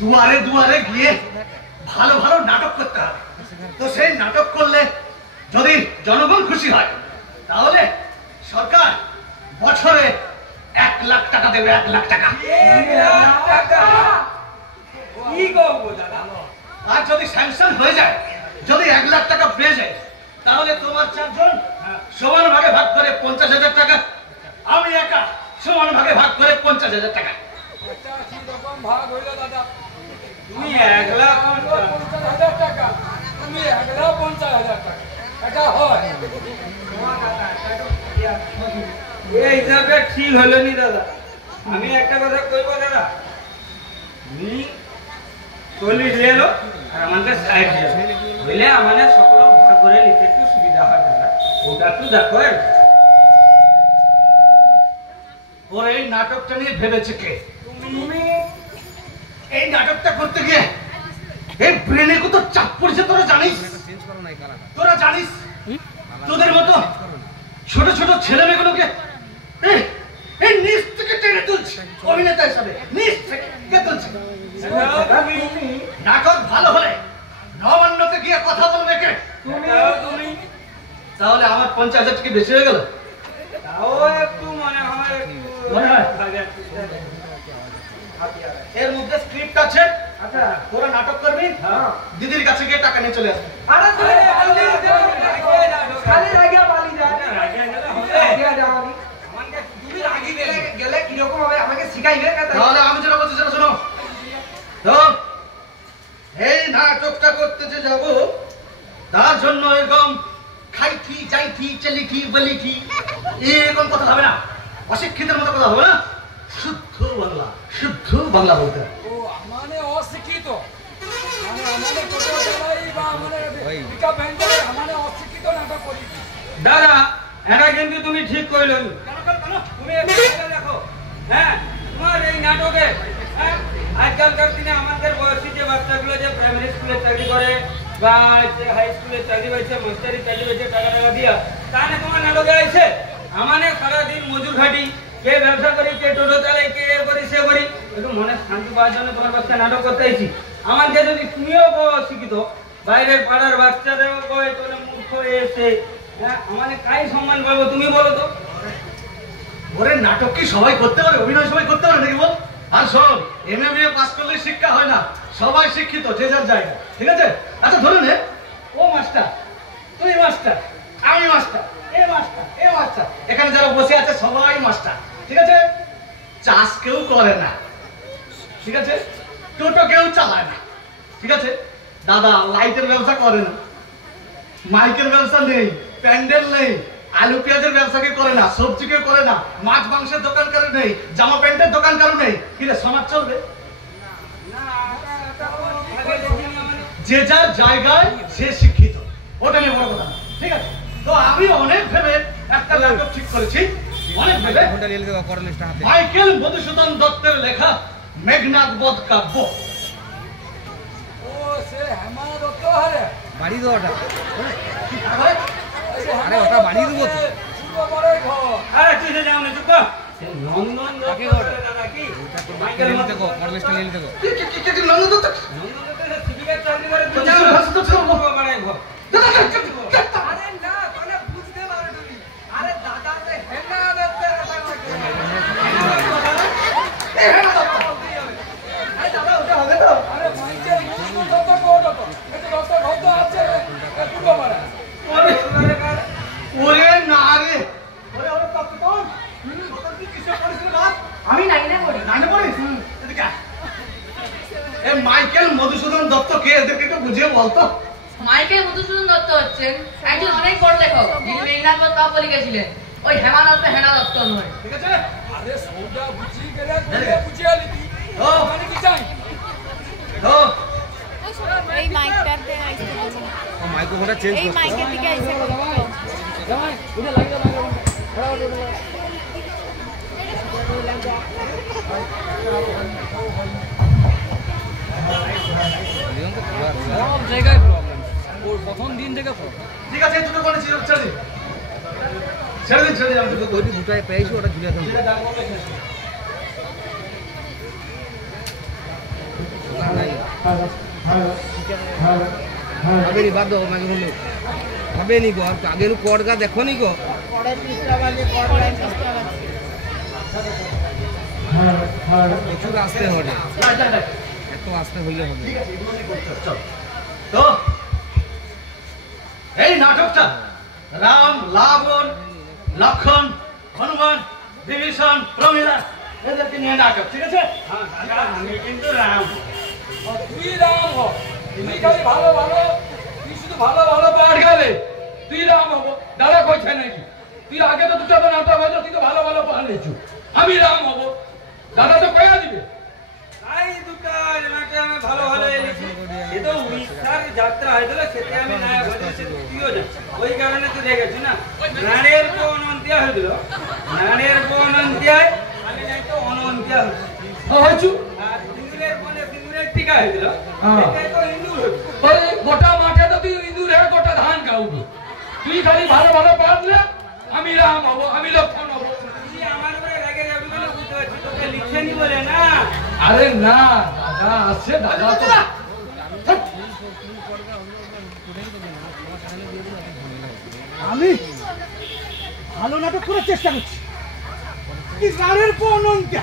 দুয়ারে দুয়ারে গিয়ে ভালো ভালো নাটক করতে হবে। তো সেই নাটক করলে যদি জনগণ খুশি হয় তাহলে সরকার বছরে 1 লাখ টাকা দেবে। 1 লাখ টাকা। আর যদি স্যাংশন হয়ে যায়, যদি 1 লাখ টাকা পেয়ে যায়, তাহলে তোমার 4 জন সমান ভাগে ভাগ করে 50,000 টাকা, আমি একা সমান ভাগে ভাগ করে 50,000 টাকা। ভাগ হইল দাদা, তুমি 1,50,000 টাকা, তুমি 1,50,000 টাকা, এটা হয় এই হিসাবে ঠিক হলো নি দাদা। আমি একটা কথা কইব দাদা, তুমি 40 নিয়ে এলো আর আমাদের 60 হইলে আমাদের সকল ভাগ করে নিতে একটু সুবিধা হয় দাদা, ওটা তো দেখো। ওর এই নাটকটা নিয়ে ভেবেছে কে? তুমি। এই নাটকটা করতে গিয়ে এই ব্রেনে কত চাপ পড়ছে তোরা জানিস? তোরা জানিস তোদের মতো ছোট ছোট ছেলে মেয়েগুলোকে এই নিচ থেকে টেনে তুলছে অভিনেতা হিসাবে, নিচ থেকে তুলছে। নাটক ভালো হলে নবান্নতে গিয়ে কথা বলবে কে? তুমি। তাহলে আমার 50,000 টাকা বেশি হয়ে গেল। তাও একটু মনে হয়, এর মধ্যে স্ক্রিপ্ট আছে। আচ্ছা, তোরা নাটক করবি, দিদির কাছে গিয়ে টাকা নিয়ে চলে আসবি। তাহলে আমি যেটা বলছি সেটা শোনো। এই নাটকটা করতে যে যাবো তার জন্য এরকম খাইথি যাইথি চেলিথি বলিথি এরকম কথা হবে না, অশিক্ষিতের মতো কথা হবে না, শুদ্ধ বাংলা, শুদ্ধ বাংলা বলতে। ও মানে অশিক্ষিত, মানে আমাদের ছোট ছেলেই বা আমাদের বিকা ব্যাংকের আমাদের অশিক্ষিত নাটক করি দাদা। এটা কিন্তু তুমি ঠিক কইলো। তুমি একটা দেখো, হ্যাঁ তোমার এই নাটকে আজকালকার দিনে আমাদের বয়সী যে বাচ্চাগুলো যে প্রাইমারি স্কুলে চাকরি করে বা হাই স্কুলে চাকরি পাইছে, মাস্টারি চাকরি পাইছে, টাকা টাকা দিয়া, তাহলে তোমার নাটকে আইছে আমানে সারাদিন মজুর খাটি, কে ব্যবসা করি, কে টোটো চালাই, কে এ করি সে করি, একটু মনে শান্তি পাওয়ার জন্য তোমার বাচ্চা নাটক করতে আইছি। আমাকে যদি তুমিও শিখিত, বাইরের পাড়ার বাচ্চাদেরও কয় তোলে মূর্খ এসে, হ্যাঁ আমানে কাই সম্মান পাবো তুমি বলো তো? ওরে নাটক কি সবাই করতে পারে? অভিনয় সবাই করতে পারে নাকি বল? আর শোন, এমএ বিএ পাস করলে শিক্ষা হয় না, সবাই শিক্ষিত যে যার জায়গা, ঠিক আছে? আচ্ছা ধরে নে, ও মাস্টার, তুই মাস্টার, আমি মাস্টার, এ মাস্টার, এ মাস্টার, এখানে যারা বসে আছে সবাই মাস্টার, ঠিক আছে? চাষ কেউ করে না, ঠিক আছে? টোটো কেউ চালায় না, ঠিক আছে? দাদা লাইটের ব্যবসা করে না, মাইকের ব্যবসা নেই, প্যান্ডেল নেই, আলু পেঁয়াজের ব্যবসা কেউ করে না, সবজি কেউ করে না, মাছ মাংসের দোকান কারো নেই, জামা প্যান্টের দোকান কারো নেই, কি রে সমাজ চলবে? যে যার জায়গায় সে শিক্ষিত, ওটা নিয়ে বড় কথা, ঠিক আছে? তো আমি অনেক ভেবে একটা নাটক ঠিক করেছি, অনেক ভেবে। মাইকেল মধুসূদন দত্তের লেখা মেঘনাদ বধ কাব্য। ও সে হেমা দত্ত হারে বাড়ি দেওয়াটা, আরে ওটা বানিয়ে দেবো তো। আরে তুই যে যাও না চুপ কর। নন্দন কাকে দত্ত বলে? দাদা কি মাইকেল নিতে গো, করলেশটা নিয়ে নিতে গো। কি নন্দন দত্ত? নন্দন দত্ত সিভিকের চাকরি করে তো যাও, ভাষা তো ছিল না। বাড়াই ভর। আরে না তোরা বুঝতে পারো তুমি। আরে দাদা রে হেনা দত্তের কথা কইছে। আরে দাদা ওটা হবে তো? আরে মাইকেল নন্দন দত্ত কোড তো এটা দত্ত দত্ত আছে পুরো মারা ওরে না রে, ওরে ওরে কত কোন কত কি কিছু করেছিল না? আমি লাইনে পড়ি। জানে পড়িস? এদিকে আয়। এ মাইকেল মধুসূদন দত্ত কে, এদেরকে একটু বুঝিয়ে বলতো। মাইকেল মধুসূদন দত্ত হচ্ছেন একজন অনেক বড় লেখক, যিনি মেঘনাদ বধ কাব্য লিখেছিলেন। ওই হেমা দত্ত হেনা দত্ত নয়। ঠিক আছে? আরে সৌদা বুঝি গেলে তোরে বুঝিয়ে লিবি ও মানে কি চাই তো এই মাইকটাতে আইছে বলছি না। ও মাইক্রোফোনটা চেঞ্জ এই করতে মাইকের দিকে আইছে বলছি। জামাই ওটা লাগিয়ে দাও সব জায়গায় প্রবলেম ওর প্রথম দিন থেকে প্রবলেম ঠিক আছে, দুটো করে ছেড়ে দিন, ছেড়ে দিন, ছেড়ে দিন, আমি দুটো ওইটি দুটায় পেয়েছি, ওটা ঝুলে দাও। হবে নি বাদ দাও মাইক্রোফোন হবে নি গো, আর আগে কড়গা দেখো নি গো। পরের পিছটা বাজে পরের পিছটা বাজে। প্রচুর আসতে হবে, এত আসতে হইলে হবে। ঠিক আছে, এগুলো নিয়ে করতে হবে, চল। তো এই নাটকটা রাম, লাবণ, লক্ষণ, হনুমান, বিভীষণ, প্রমীলা এদেরকে নিয়ে নাটক, ঠিক আছে? আমি কিন্তু রাম তুই রাম হ তুমি খালি ভালো ভালো তুই শুধু ভালো ভালো পাঠ গেলে তুই রাম হবো দাদা কইছে নাকি তুই আগে তো দুটো নাটক হতো তুই তো ভালো ভালো পাঠ নিচ্ছু আমি রাম হবো দাদা তো কয়া দিবে তাই দুটো নাটক আমি ভালো ভালো এনেছি এ তো উড়িষ্যার যাত্রা হয়েছিল সেতে আমি নায়ক হয়েছি তুইও যাচ্ছিস ওই কারণে তুই দেখেছি না নানের পো অনন্তিয়া হয়েছিল নানের পো অনন্তিয়ায় আমি যাই তো অনন্তিয়া হয়েছি আর সিন্দুরের কোণে সিন্দুরের টিকা হয়েছিল এটাই তো ইন্দুর ওই গোটা মাঠে তো তুই ইন্দুর হয়ে গোটা ধান খাওয়াবো তুই খালি ভালো ভালো পারলে আমি রাম হবো আমি লক্ষণ হবো তুই আমার উপরে রেগে যাবি বলে বুঝতে পারছি তোকে লিখে নি বলে না আরে না দাদা আছে দাদা তো আমি ভালো নাটক করার চেষ্টা করছি, কি গানের পনন্তা,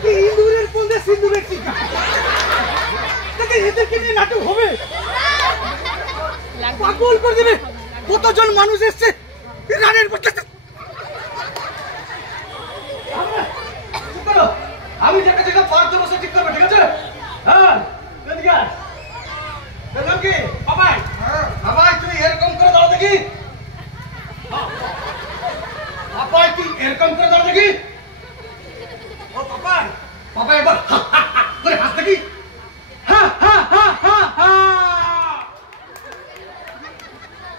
কি ইন্দুরের পন্দে সিন্দুরের টিকা, দেখে এদেরকে নিয়ে নাটক হবে, পাগল করে দেবে। কতজন মানুষ এসছে গানের পথে। আমি যেটা যেটা পারছো বসে ঠিক করবে, ঠিক আছে? হ্যাঁ এদিকে আয়। বললাম কি বাবাই, বাবাই তুই এরকম করে দাও দেখি, বাবাই তুই এরকম করে দাও দেখি। ও বাবাই, বাবাই এবার করে হাস দেখি।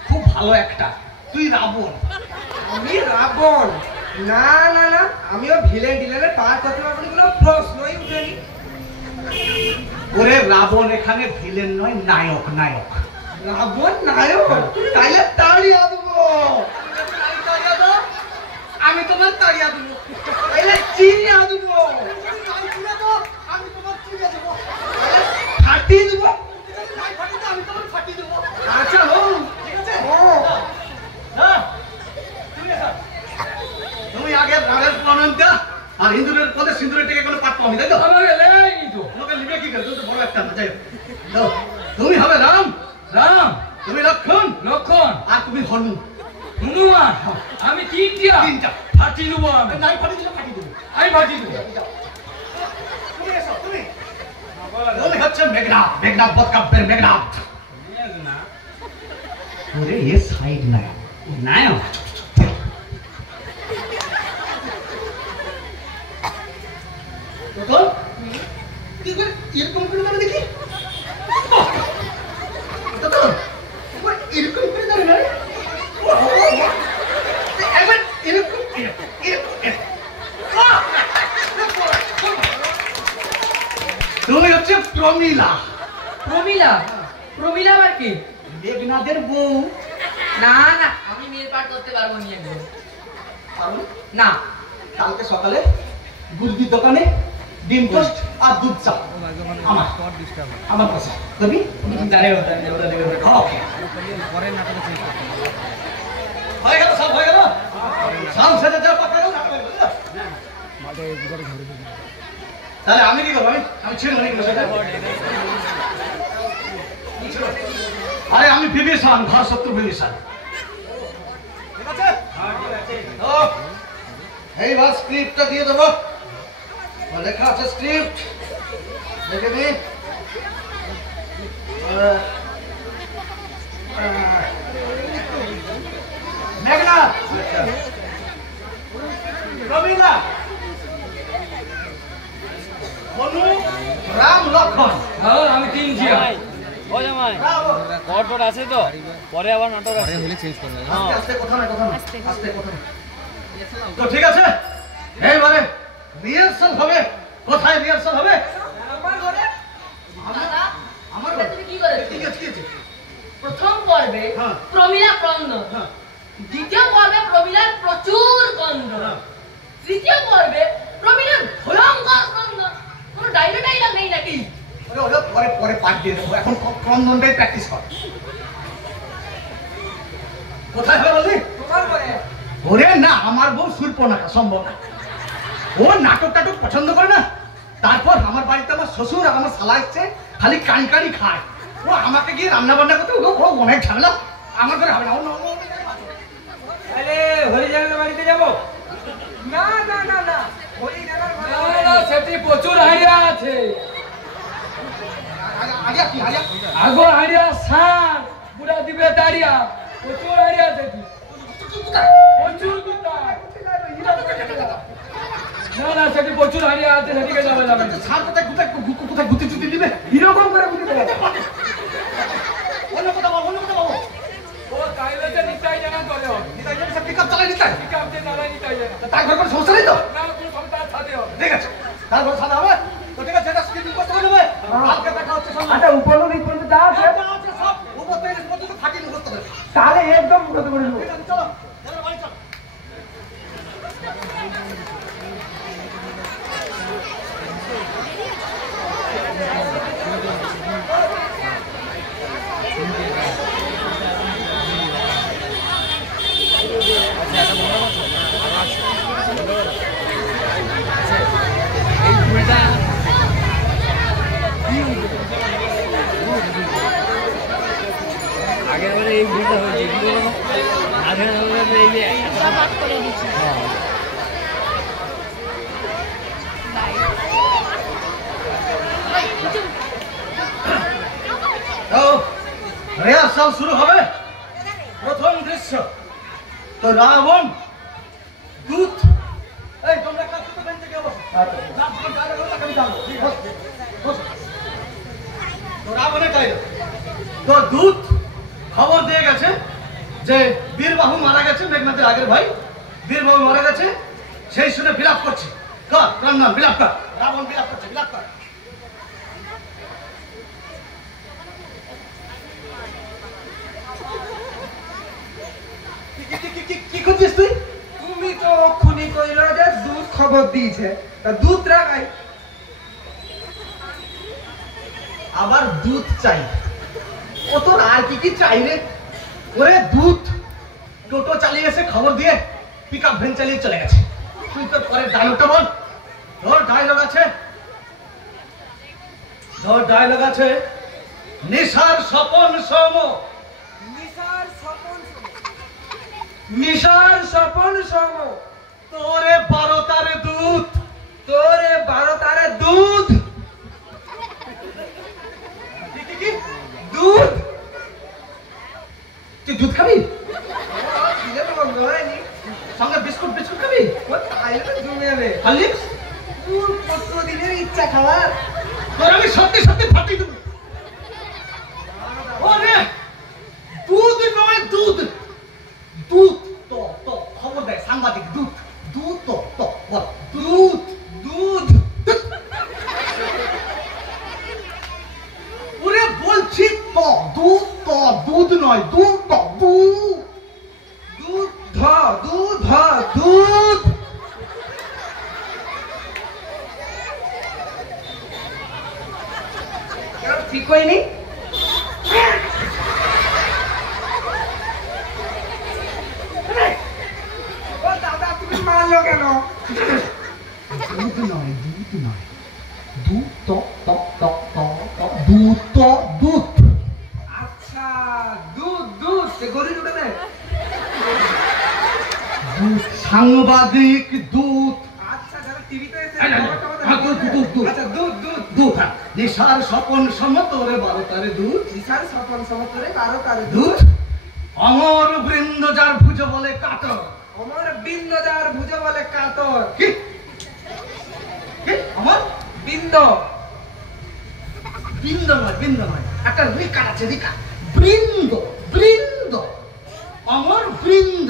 খুব ভালো একটা, তুই রাবণ। আমি রাবণ? না না না, আমিও ভিলেন ডিলেনের পার করতে পারবো না, কোনো প্রশ্নই উঠেনি। ওরে রাবণ এখানে ভিলেন নয়, নায়ক, নায়ক। রাবণ নায়ক? তুমি তাইলে তাড়িয়ে দেবো। তোমার তাড়িয়া দেবো। এলে চিনিয়া দেবো, আমি তোমার চিড়ে দেবো। ফাটি দেবো। আমি তোমার ফাটি দেবো। আচ্ছা হোক, ঠিক আছে? ও হ্যাঁ, তুমি এসো। তুমি আগে রাগের প্রণামটা আর হিন্দুদের পদে সিন্দুরের থেকে কোনো পাঠ পাওনি, তাই তো? আমাকে লেয়নি তো। তোমাকে লিবে কি করে? তুমি তো বড় একটা না, যাই হোক। তো, তুমি হবে রাম, রাম, তুমি লক্ষণ, লক্ষণ, আর তুমি হনু। হনুমান। আমি তিনটা তিনটা। ফাটি দেবো আমি। নাই ফাটি দিলে ফাটি দেবো। আমি ফাটি দেবো। তুমি এসো, তুমি। তুমি হচ্ছে মেঘনাথ, মেঘনাথ বদকাব্যের মেঘনাথ। ওরে এ সাইড নাই। নায়ক। তো কি করে এরকম করে দাঁড়া দেখি? তো এরকম করে দাঁড়া না? এবার এরকম তুমি হচ্ছে প্রমিলা। প্রমিলা, প্রমিলা আবার কি? মেঘনাথের বউ। না না, আমি মেয়ের পাঠ করতে পারবো নি একদম। কারণ না, কালকে সকালে গুলদির দোকানে ডিম টোস্ট আর দুধ চা আমার আমার কাছে করবি? জানে ওটা দেবে। ওকে, পরের নাটকে চেঞ্জ করতে হবে। হয়ে গেল, সব হয়ে গেল। সাউন্ড সেটে যা পাকা গেল। তাহলে আমি কি করবো? আমি ছিড়ে নেই সেটা। আরে আমি বিভীষণ, ঘর শত্রু বিভীষণ। ঠিক আছে? তো এইবার স্ক্রিপ্টটা দিয়ে দেবো। লেখা আছে স্ক্রিপ্ট, দেখে নি। মেঘনাথ, রবিনা, হনু, রাম, লক্ষণ। হ্যাঁ, আমি তিনটা। রাম। পরে হলে চেঞ্জ করবে। আস্তে আস্তে, কথা না, কথা না, আস্তে কথা না। তো ঠিক আছে, এইবারে রিহার্সাল হবে। কোথায় রিহার্সাল হবে? দাদা, আমার এটা তুমি কি করেছো? ঠিক আছে, ঠিক আছে। প্রথম পর্বে হ্যাঁ। প্রমিলা ক্রন্দ, হ্যাঁ। দ্বিতীয় পর্বে প্রমিলার প্রচুর গন্ধ, হ্যাঁ। তৃতীয় পর্বে প্রমিলার ভয়ঙ্কর গন্ধ। কোনো ডায়লগ নেই নাকি? ওরে ওরে পরে পরে পাঠ দিয়ে দেবো, এখন ক্রন্দনটাই প্র্যাকটিস কর। কোথায় হবে বললি? তোমার ঘরে। ওরে না, আমার বউ সুরপনাখা, সম্ভব না। ও নাটক টাটক পছন্দ করে না। তারপর আমার বাড়িতে আমার শ্বশুর আর আমার শালা এসছে, খালি কানি কানি খায়। ও আমাকে গিয়ে রান্না বান্না করতে ও অনেক ঝামেলা। আমার ঘরে হবে না। আরে হরিজনের বাড়িতে যাবো? না না না না, হরি দাদার ঘরে। না না, সেটি প্রচুর হাড়িয়া আছে। আরিয়া কি আরিয়া? আগো হাড়িয়া সান, পুরা দিবে দাঁড়িয়া। প্রচুর হাড়িয়া সেটি। প্রচুর কোথায়? না না, সেটি প্রচুর হাড়িয়া আছে, সেদিকে যাবে যাবে না। সার কোথায় কোথায় কোথায় গুতি চুতি দিবে? কিরকম করে বুঝতে পারবে? অন্য কথা বল, অন্য কথা বল। ও তাইলে তো নিতাই জানা করে হবে। নিতাই জানি সব পিকআপ চালাই নিতাই। কামতে নারাই নিতাই জানা। তার ঘরে কোনো সমস্যা নেই তো? না, কোনো সংসার সাথে হবে। ঠিক আছে, তারপর সাদা হবে তো। ঠিক আছে, এটা স্ক্রিপ্টিং করতে হবে। কালকে দেখা হচ্ছে সন্ধ্যা। আচ্ছা, উপর নিচে যা আছে সব উপর থেকে নিচ পর্যন্ত ফাটিয়ে মুখস্থ করে। তাহলে একদম মুখস্থ করে নেবো। ঠিক আছে, চলো এবার বাড়ি চলো। এই ভুলটা আগে আমাদের এই ভুলটা হয়েছে কি বলো? আগে আমাদের এই যে সব অফ করে দিচ্ছি। তো রিহার্সাল শুরু হবে। প্রথম দৃশ্য তো রাবণ দূত। এই তোমরা কাজ করতে বেঞ্চে গিয়ে বসো। রাবণ ডায়লগ হলো, আমি জানবো। বস, বস। তো রাবণের ডায়লগ। তো দূত খবর দিয়ে গেছে যে বীরবাহু মারা গেছে, মেঘনাথের আগের ভাই বীরবাহু মারা গেছে। সেই শুনে বিলাপ করছে। কর ক্রন্দন, বিলাপ কর। রাবণ বিলাপ করছে, বিলাপ কর। কি করছিস তুই? তুমি তো অক্ষুনি শপথ দিয়েছে, তা দুধ রাখাই। আবার দুধ চাই? ও তোর আর কি কি চাই রে? ওরে দুধ টোটো চালিয়ে এসে খবর দিয়ে পিকআপ ভ্যান চালিয়ে চলে গেছে। তুই তোর পরের ডায়লগটা বল। তোর ডায়লগ আছে, তোর ডায়লগ আছে, নিশার স্বপন সম। নিশার স্বপন সম, নিশার স্বপন সম, তোরে 12 তারে দুধ, তোরে 12 তারে দুধ। কি দুধ? তুই দুধ খাবি? দিলে তো বন্ধ হয়নি। সঙ্গে বিস্কুট বিস্কুট খাবি? ও তাইলে তো জমে যাবে। খালি কত দিনের ইচ্ছা খাওয়ার। তোর আমি সত্যি সত্যি ফাটিয়ে দেবো। ওরে দুধ নয় দুধ, দুধ তো তো খবর দেয় সাংবাদিক। দুধ দুধ তো তো বল দুধ দুধ। ওরে বলছি তো দুধ তো দুধ নয় দুধ তো দুধ। দুধ ধ, দুধ ধ, দুধ। কেন ঠিক হয়নি? ও দাদা তুমি মারলো কেন? দুধ নয় দুধ নয় দুধ তো তো তো তো তো দুধ তো দুধ। আচ্ছা দুধ দুধ, সে গরু দুটো নেই। দুধ সাংবাদিক দুধ। আচ্ছা যারা টিভিতে এসে দুধ দুধ দুধ। আচ্ছা দুধ দুধ। দুধ হ্যাঁ। নিশার স্বপন সম তোরে 12 তারে দুধ, বিশাল স্বপন সমতরে 12 তারে দুধ। দুধ। অমর বৃন্দ যার ভুজ বলে কাতর। অমর বিন্দ যার ভুজে বলে কাতর। কি কি অমর বিন্দ, বৃন্দ নয় বৃন্দ নয়, একটা রিকার আছে রিকা। বৃন্দ বৃন্দ অমর বৃন্দ।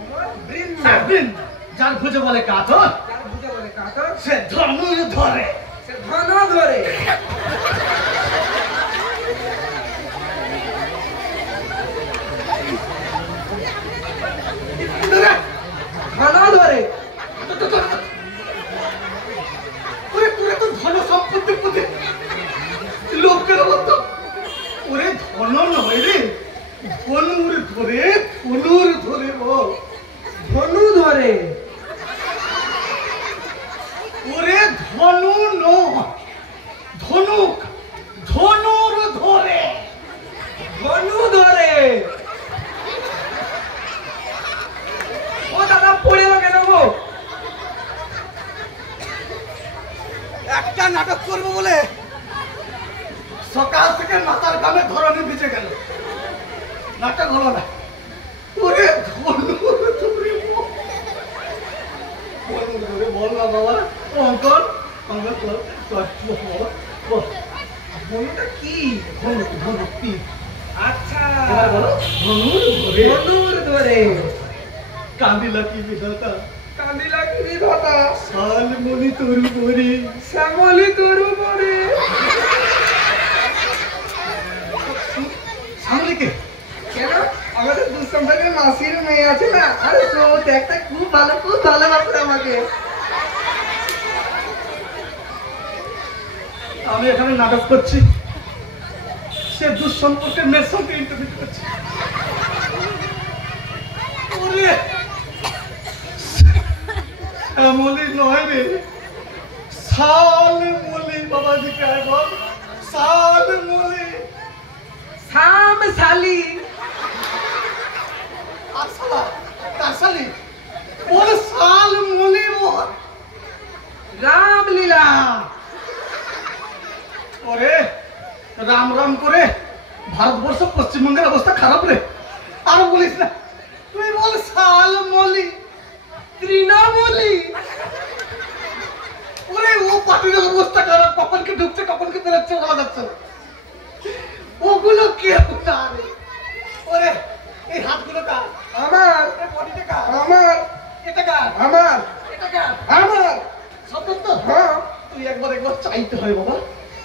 অমর বৃন্দ হ্যাঁ, বৃন্দ যার ভুজ বলে কাতর, যার ভুজে বলে কাতর, সে ধনুর ধরে। সে ধন ধরে। ধন ধরে। ওরে তোরে তো ধন সম্পত্তির প্রতি লোকের মতো। ওরে ধন নয় রে, ধনুর ধরে, ধনুর ধরে বল। ধনু ধরে। ওরে ধনু নয়, ধনুক, ধনুর ধরে। ধনু ধরে। ও দাদা পড়ে গেল কেন গো? একটা নাটক করবো বলে সকাল থেকে মাথার ঘামে ধরনে ভিজে গেল, নাটক হলো না। ওরে ধনুর ধরে বল। ধনুর ধরে বল না বাবা। অঙ্কন অঙ্কন বল বল বল বল। ধনুটা কি? ধনুক ধনুক তীর। আচ্ছা এবার বলো ধনুর ধরে। ধনুর ধরে। কান্দিলা কি বিধাতা, কান্দিলা কি বিধাতা, শালমণি তরু পরে। শ্যামলি তরু পরে। শ্যামলিকে কেন? আমাদের দুঃসম্পর্কের মাসির মেয়ে আছে না, আরে তো দেখতে খুব ভালোবাসে আমাকে। আমি এখানে নাটক করছি, সে দুঃসম্পর্কের মেয়ের সঙ্গে ইন্টারভিউ করছে। ওরে শ্যামলি নয় রে, শালমণি। বাবাজিকে বল শালমণি। শাম শালি। আসলা কাসালি ওর শালমণি বল। রামলীলা। ওরে রাম রাম করে ভারতবর্ষ পশ্চিমবঙ্গের অবস্থা খারাপ রে, আর বলিস না। তুই বল শালমণি। তৃণমূলী। ওরে ও পার্টির অবস্থা খারাপ, কখন কি ঢুকছে কখন কি বেরোচ্ছে বলা যাচ্ছে না। ওগুলো কেউ না রে। ওরে এই হাতগুলো কার? আমার। এই বডিটা কার? আমার। এটা কার? আমার। এটা কার? আমার। সব তো হ্যাঁ। তুই একবার চাইতে হয় বাবা,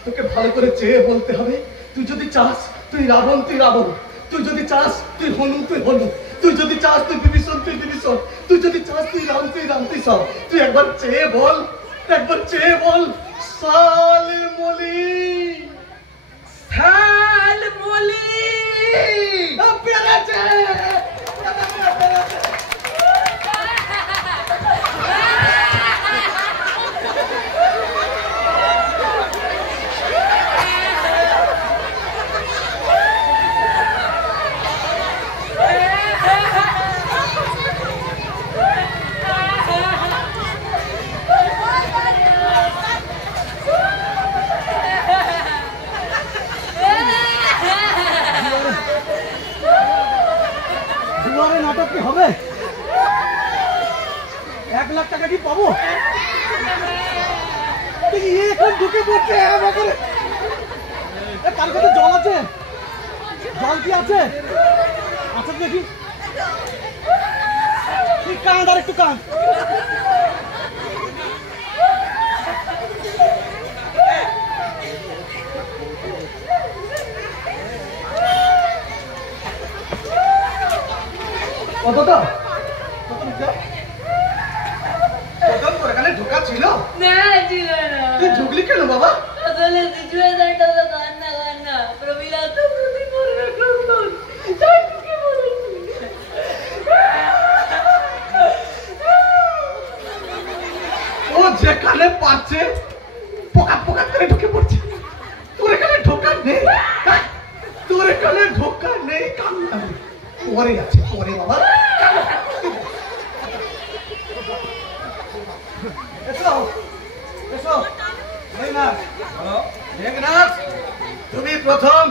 তোকে ভালো করে চেয়ে বলতে হবে। তুই যদি চাস তুই রাবণ তুই রাবণ, তুই যদি চাস তুই হনু তুই হনু, তুই যদি চাস তুই বিভীষণ তুই দিবি সব। তুই যদি চাস তুই রাম সব। তুই একবার চেয়ে বল, একবার চেয়ে বল, শালমলি শালমলি পেরেছে। দুয়ারে নাটক কি হবে? 1 লাখ টাকা কি পাবো? এখন ঢুকে পড়ছে আমাকে। তার কাছে জল আছে? জল কি আছে? আচ্ছা দেখি। তুই কাঁদ আর একটু কাঁদ। কতটা তোর এখানে ঢোকা ছিল? না ছিল না। তুই ঢুকলি কেন বাবা? আসলে সিচুয়েশনটা তো কান্না প্রমিলা তো প্রতি করে রাখলাম। তাই কি বলেছি? ও যেখানে পাচ্ছে পোকা পোকা করে ঢুকে পড়ছে। তোর এখানে ঢোকা নেই, তোর এখানে ঢোকা নেই। কান্না পরে আছে, পরে বাবা। এসো এসো। মেঘনাথ, তুমি প্রথম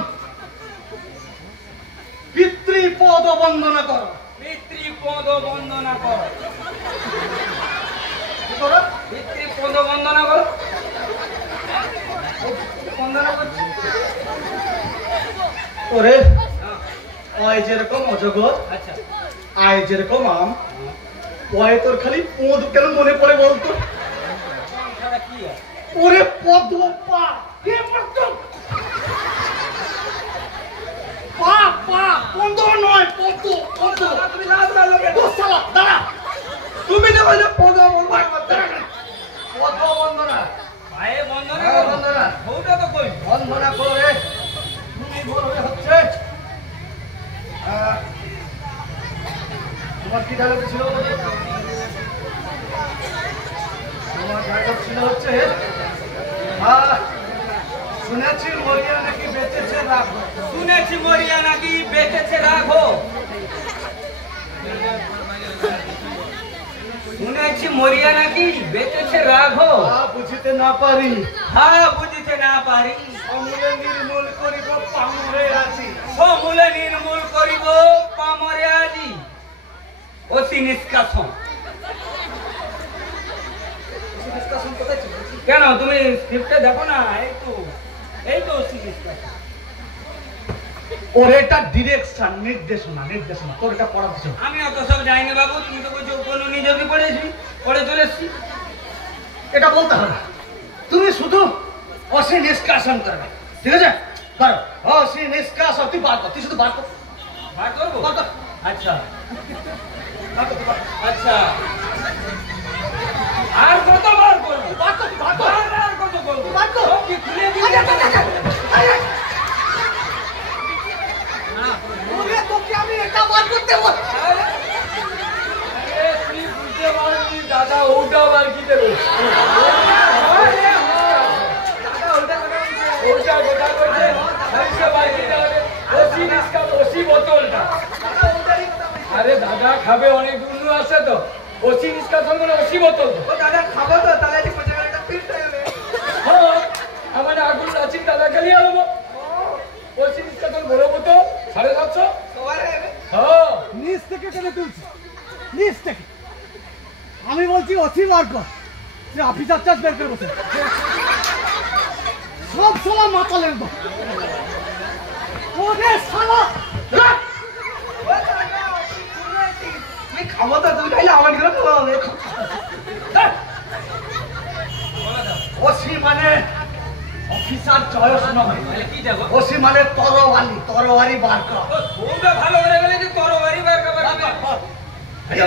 পিতৃপদ বন্দনা করো। পিতৃপদ বন্দনা কর। কি করো? পিতৃপদ বন্দনা কর। বন্দনা করছি। ওরে আয় যেরকম অজগর, আচ্ছা, আয় যেরকম আম, ওয় তোর খালি পদ কেন মনে পড়ে বলতো? সেটা কি হয়? ওরে পদ্ম পা, কে পদ্ম? পা পা, পদ্ম নয়, পদ্ম পদ্ম। তুমি দাঁড়াও ও শালা, দাঁড়া। তুমি তো বলছো পদ বলবা। পদ্ম বন্দনা, পায়ে বন্দনা হ্যাঁ, কর। বন্দনা। বউটা তো কই? বন্দনা করে তুমি বলবে হচ্ছে তোমার কি ডায়লগ ছিল? তোমার ডায়লগ ছিল হচ্ছে শুনেছি মরিয়া নাকি বেঁচেছে রাখো। শুনেছি মরিয়া নাকি বেঁচেছে রাখো। শুনেছি মরিয়া নাকি বেঁচেছে রাখো। বুঝিতে না পারি, হ্যাঁ বুঝিতে না পারি। সমূলে নির্মূল করিব পামরে আছি। সমূলে নির্মূল করিব পামরে আজি। অতি নিষ্কাশন। কেন তুমি স্ক্রিপ্টে দেখো না? এই তো অতি নিষ্কাশন। ওর এটা ডিরেকশন, নির্দেশনা নির্দেশনা। তোর এটা পড়া কিছু আমি অত সব যাইনি বাবু। তুমি তো বলছো উপননী যদি পড়ে চলে এসছি। এটা বলতে হবে না। তুমি শুধু অসি নিষ্কাশন করবে, ঠিক আছে? করো অসি নিষ্কাশন। তুই বার কর, তুই শুধু বার কর। বার করবো? বার কর। আচ্ছা বার কর, তুই বার কর। আচ্ছা। আর কত বার করবো? বার কর, তুই বার কর। আর কত করবো? বার কর। সব কি খুলে দিয়ে আচ্ছা, আচ্ছা, আচ্ছা, আচ্ছা। ওরে, তোকে আমি এটা বার করতে বল। আরে তুই বুঝতে পারবি দাদা, ওটা আবার কি দেবে? ওটা গোটা করছে, হারিসে বাইরে যাবে। ওসি বোতলটা। আরে দাদা খাবে, অনেক বন্ধু আছে তো। ওসি নিষ্কাশন মানে ওসি বোতল। ও দাদা খাবো তো, তাহলে একটু পয়সা করে একটা ফিট হয়ে যাবে। হ্যাঁ, আমার আগুন আছি দাদা খালি আলবো। ওসি নিষ্কাশন বড় বোতল 750। সবার হয়ে যাবে। হ্যাঁ, নিচ থেকে টেনে তুলছি, নিচ থেকে। আমি বলছি অসি বার কর, সে অফিসার চার্জ বের করে বসে। সব শালা মাতালের দল। ওরে শালা, ও দাদা, শুনেছি। তুমি খাবো তো, তুমি খাইলে আমার ঘরে খাওয়া হবে। ওসি মানে অফিসার চয়েস নয়। তাহলে কি দেবো? ওসি মানে তরবারি, তরবারি বার কর। খুবই ভালো হয়ে গেলে যে তরবারি বার করবার। এই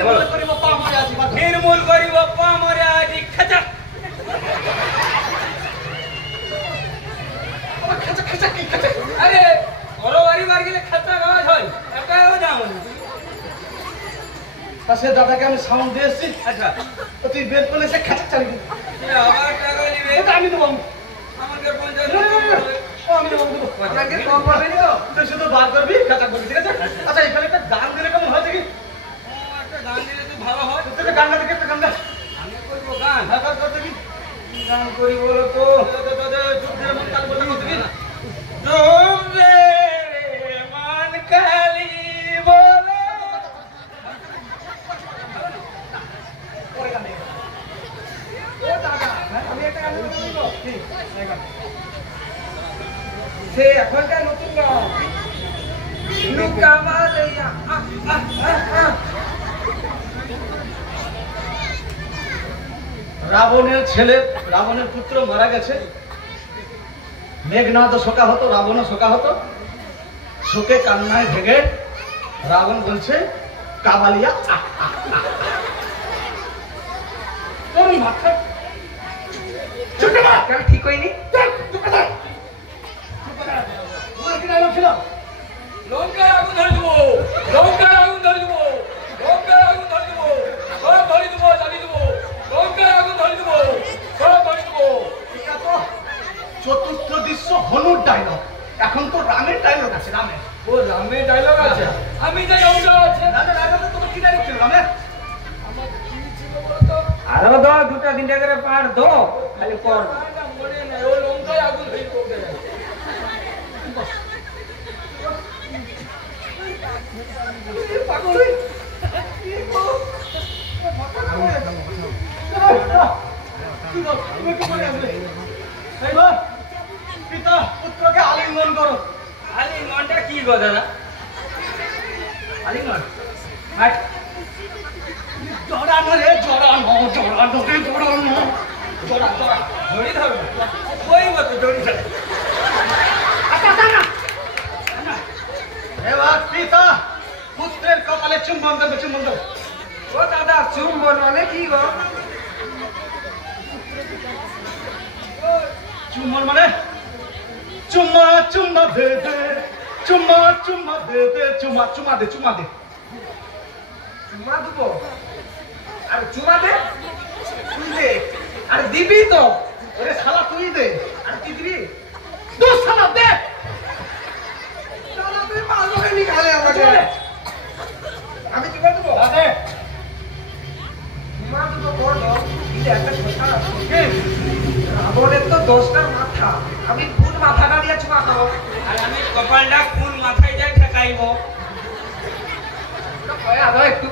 তা সে দাদাকে আমি সাউন্ড দিয়ে এসেছি। আচ্ছা তো তুই বের করলে সে খেঁচা চালিয়ে দিবি। আবার টাকা নিবে ওটা আমি দেবো। আমাকে 50 ও আমি দেবো দেবো। আপনাকে কম পড়বে না তো? তুই শুধু বার করবি খেঁচা করবি, ঠিক আছে? আচ্ছা এখানে একটা গান দিলে কেমন হয় দেখি? একটা গান দিলে তো ভালো হয়। তুই একটা গানটা দেখে একটা গান দে। আমি করবো গান। হ্যাঁ গান কর দেখি। কি গান করি বলো তো? চুপ দিয়ে মন কাল বলে দেখি। ডুববে মান কালি বলো। ও দাদা, আমি একটা গান বলবো। সে এখনকার নতুন গান। লুকা মারিয়া রাবণের ছেলে, রাবণের পুত্র মারা গেছে। মেঘনাদ শোকা হতো, রাবণও শোকা হতো। শোকে কান্নায় ভেগে রাবণ বলছে কাবালিয়া তোর মাথা কেন ঠিক হয়নি? লঙ্কায় আগুন ধরে দেবো, লঙ্কায় আগুন ধরে দেবো, লঙ্কায় আগুন ধরে দেবো, সব ধরে দেবো, জ্বালিয়ে দেবো, লঙ্কায় আগুন ধরে দেবো, সব ধরে দেবো। এটা তো চতুর্থ দৃশ্য হনুর ডায়লগ। এখন তো রামের ডায়লগ আছে, রামের। ও রামের ডায়লগ আছে, আমি জানি ওটা আছে। রামের ডায়লগে তোমার কি ডায়লগ ছিল রামের? আমার কি ছিল বলতো? আরো দাও, দুটা তিনটা করে পার দো, খালি পর। গানটা মনে নাই, ও লঙ্কায় আগুন ধরে দেবো। পিতা পুত্রকে আলিঙ্গন করো। আলিঙ্গনটা কি গো দাদা? আলিঙ্গন জড়ানো রে জড়ানো, জড়ানো রে জড়ানো, জড়া জড়া। ধরি ধরো, ওই মতো ধরি ধরো। এবার পিতা পুত্রের কপালে চুম্বন দেবে, চুম্বন দেবে। ও দাদা, চুম্বন মানে কি গো? চুম্বন মানে চুম্মা চুম্মা দে দে, চুম্মা চুম্মা দে দে, চুম্মা চুম্মা দে, চুম্মা দে। চুমা দেবো? আর চুমা দে? তুই দে। আর দিবি তো? ওরে শালা তুই দে। আর কি দিবি? তুই শালা দে। দাদা, তুই পাগলে নিকালে আমাকে। আমি চুমা দেবো? দে। চুমা দেবো বড়, কিন্তু একটা কথা আছে। রাবণের তো 10টা মাথা, আমি কোন মাথাটা দিয়ে চুমা খাবো? আর আমি কপালটা কোন মাথায় যায় ঠেকাইব? আরো একটু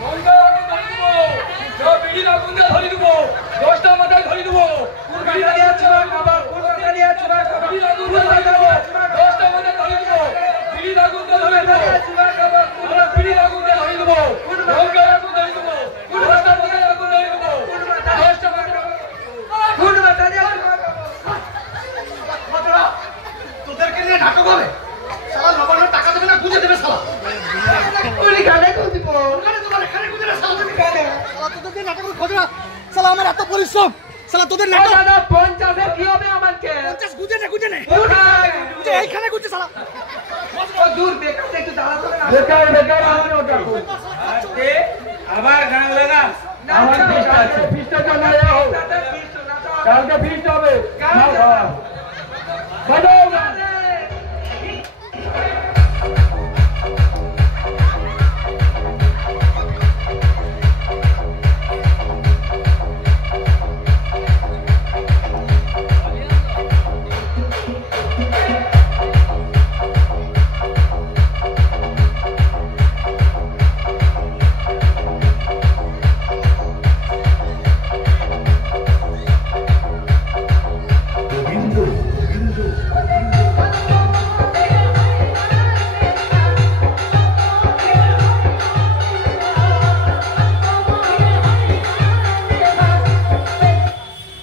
লঙ্কায় আগুন ধরে দেবো, সব বিড়ির আগুন দিয়ে ধরে দেবো, 10টা মাথায় ধরে দেবো। কোন মাথা দিয়ে চুমা খাবো? কোন মাথা দিয়ে চুমা খাবো? বিড়ির আগুন দিয়ে ধরে দেবো, 10টা মাথায় ধরে দেবো, বিড়ির আগুন দিয়ে ধরে দেবো, চুমা খাবো? আমরা বিড়ির আগুন দিয়ে ধরে দেবো, লঙ্কায় আগুন ধরে দেবো, 10টা মাথায় আগুন ধরে দেবো, 10টা মাথায় কোন মাথা দিয়ে চুমা খাবো? কতরা তোদেরকে নিয়ে নাটক হবে? শালা নবান্নের টাকা দেবে না, গুঁজে দেবে শালা। ওই গানে কোন দিব? ওখানে তোমার এখানে গুঁজে না শালা, তুমি গানে। শালা তোদেরকে নাটক করে খোঁজ না। শালা আমার এত পরিশ্রম, শালা তোদের নাটক। দাদা 50 কি হবে আমাকে? 50 গুজে নে, গুজে নে। কোথায়? গুজে এইখানে গুজে শালা। ও দূর বেকার একটু দাঁড়া করে না। বেকার বেকার আমি ওটা করি। আজকে আবার গান লাগা, আমার ফিস্ট আছে, ফিস্টের জন্য হোক, দাদা ফিস্ট না তো। কালকে ফিস্ট হবে, গান খাও দাদা। খাও। বাজো